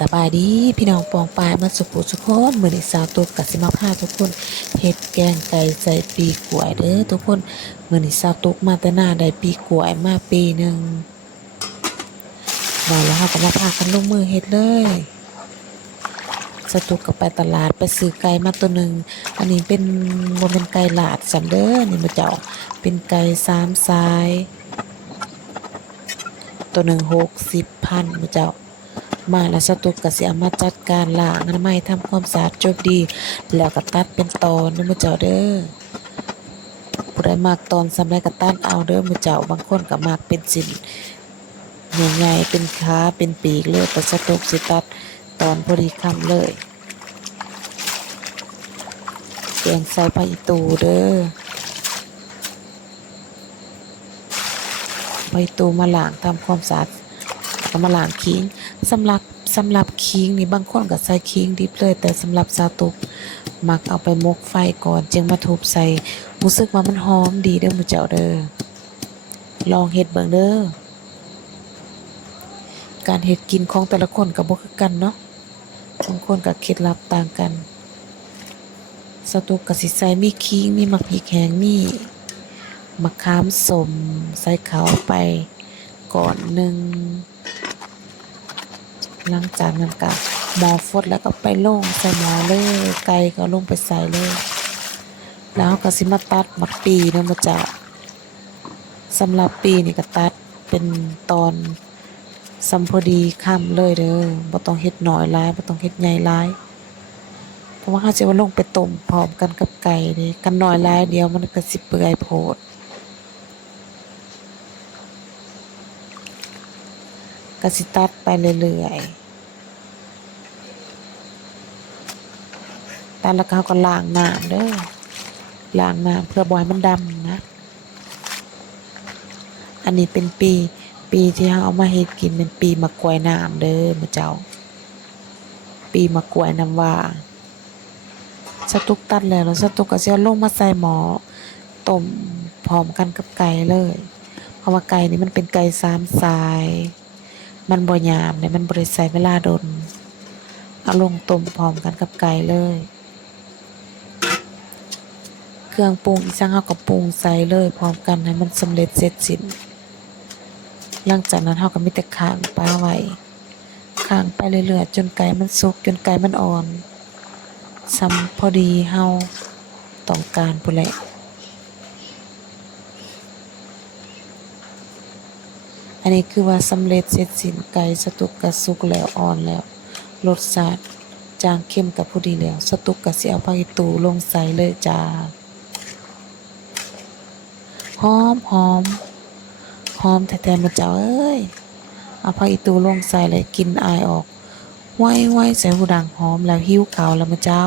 สบายดีพี่น้องปองปายมาสุขุสุขคนมื้อนี้สาวตุ๊กกสิมาพาทุกคนเฮ็ดแกงไก่ใส่ปีกล้วยเด้อทุกคนมื้อนี้สาวตุ๊กมาแต่หน้าได้ปีกล้วยมาปีหนึงว่าแล้วเฮาก็มาพากันลงมือเฮ็ดเลยสาวตุ๊กก็ไปตลาดไปซื้อไก่มาตัวหนึงอันนี้เป็นบ่แม่นไก่ลาดซั้นเด้อนี่มื้อเจ้าเป็นไก่สามสายตัวหนึ่ง60,000มื้อเจ้ามาแล้วสตุกก็สิเอามาจัดการล้างอนามัยทำความสะอาดจบดีแล้วก็ตัดเป็นตอนเด้อมื้อเจ้าเด้อผู้ใดมักตอนสำใดก็ตัดเอาเด้อมื้อเจ้าบางคนก็มักเป็นชิ้นใหญ่ๆเป็นขาเป็นปีกเลยแต่สตุกสิตัดตอนพอดีคำเลยแกงใส่ผักอีตูเด้อผักอีตูมาล้างทำความสะอาดก็มาล้างขิงสำหรับขิงนี่บางคนก็ใส่ขิงดิบเลยแต่สำหรับสาตุกมักเอาไปมกไฟก่อนจึงมาทุบใส่รู้สึกว่ามันหอมดีเด้อมื้อเจ้าเด้อลองเฮ็ดเบิ่งเด้อการเฮ็ดกินของแต่ละคนก็บ่คือกันเนาะบางคนก็เคล็ดลับต่างกันสาตุกก็สิใส่มีขิงมีมะพริกแห้งมีมะขามส้มใส่เข้าไปก่อนหนึ่งหลังจากนั้นก็หม้อฟดแล้วก็ไปลงใส่หม้อเลยไก่ก็ลงไปใส่เลยแล้วก็สิมาตัดหมักปีเนาะมาจากสำหรับปีนี่ก็ตัดเป็นตอนสำพอดีคำเลยเด้อบ่ต้องเฮ็ดน้อยหลายบ่ต้องเฮ็ดใหญ่หลายเพราะว่าเฮาสิว่าลงไปต้มพร้อมกันกับไก่นี่กันน้อยหลายเดียวมันก็สิเปื่อยโพดก็สิตัดไปเรื่อยๆตัดแล้วก็เฮาก็ล้างน้ำเด้อล้างน้ำเพื่อบ่ให้มันดำนะอันนี้เป็นปีที่เฮาเอามาเฮ็ดกินเป็นปีมะกล้วยน้ำเด้อมื้อเจ้าปีมะกล้วยน้ำว้าสตุกตัดแล้วสตุกก็สิเอาลงมาใส่หม้อต้มพร้อมกันกับไก่เลยเพราะว่าไก่นี่มันเป็นไก่สามสายมันบ่หยาบเนี่ยมันบ่ได้ใช้เวลาดนเอาลงต้มพร้อมกันกับไก่เลยเครื่องปรุงอีสังเฮาก็ปรุงใส่เลยพร้อมกันให้มันสำเร็จเสร็จสิ้นหลังจากนั้นเฮาก็มีแต่ค้างปลาไว้ค้างไปเรื่อยๆจนไก่มันสุกจนไก่มันอ่อนส่ำพอดีเฮาต้องการพู้นแหละอันนี้คือว่าสำเร็จเสร็จสิ้นไก่สตุกก็สุกแล้วอ่อนแล้วรสชาติจางเข้มก็พอดีแล้วสตุกก็สิเอาผักอีตูลงใส่เลยจ้าหอมแท้ๆมื้อเจ้าเอ้ยเอาผักอีตูลงใส่เลยกลิ่นอายออกไว้ใส่หูดังหอมแล้วหิวข้าวแล้วมื้อเจ้า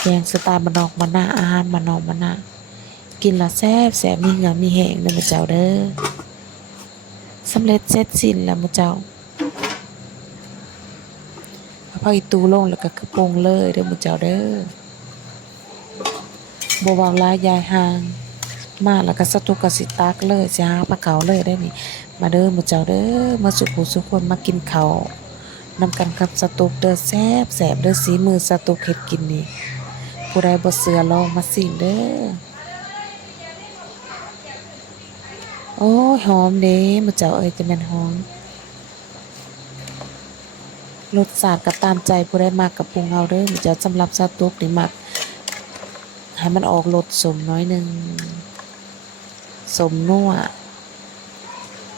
แกงสไตล์บ้านนอกบ้านนาอาหารบ้านนอกบ้านนากินแล้วแซ่บมีเหงื่อมีแห้งเด้อมื้อเจ้าเด้อสำเร็จเสร็จสิ้นแล้วมื้อเจ้าเอาผักอีตูลงแล้วก็ปรุงเลยเด้อมื้อเจ้าเด้อบ่เว้าหลายยายห่างมาแล้วก็สตุกก็สิตักเลยสิหาปลาเขาเลยได้นี่มาเด้อหมู่เจ้าเด้อมาสุขุสุขคนมากินข้าวนำกันกับสตุกเด้อแซ่บเด้อสีมือสตุกเฮ็ดกินนี่ผู้ใดบ่เชื่อลองมาชิมเด้อโอ้ยหอมเด้หมู่เจ้าเอ้ยจะแม่นหอมรสชาติก็ตามใจผู้ใดมักก็ปรุงเอาเด้อหมู่เจ้าสำหรับสตุกนี่มักให้มันออกรสสมน้อยนึงสมนัว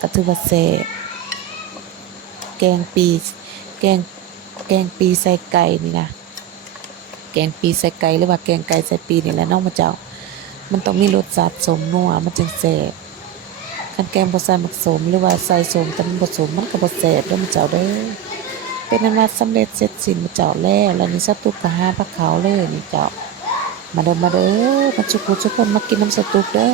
ก็ถือว่าแซ่บแกงปีแกงปีใส่ไก่นี่นะแกงปีใส่ไก่หรือว่าแกงไก่ใส่ปีนี่แหละเนาะมื้อเจ้ามันต้องมีรสชาติสมนัวมันจึงแซ่บคันแกงบ่ใส่มักสมหรือว่าใส่สมแต่มันบ่สมมันก็บ่แซ่บเด้อมื้อเจ้าเด้อเป็นอันว่าสำเร็จเสร็จสิ้นมื้อเจ้าแล้วนี่สตุกก็หาผักขาวเลยนี่เจ้ามาเด้อมาสุขุทุกคนมากินน้ำสตุกเด้อ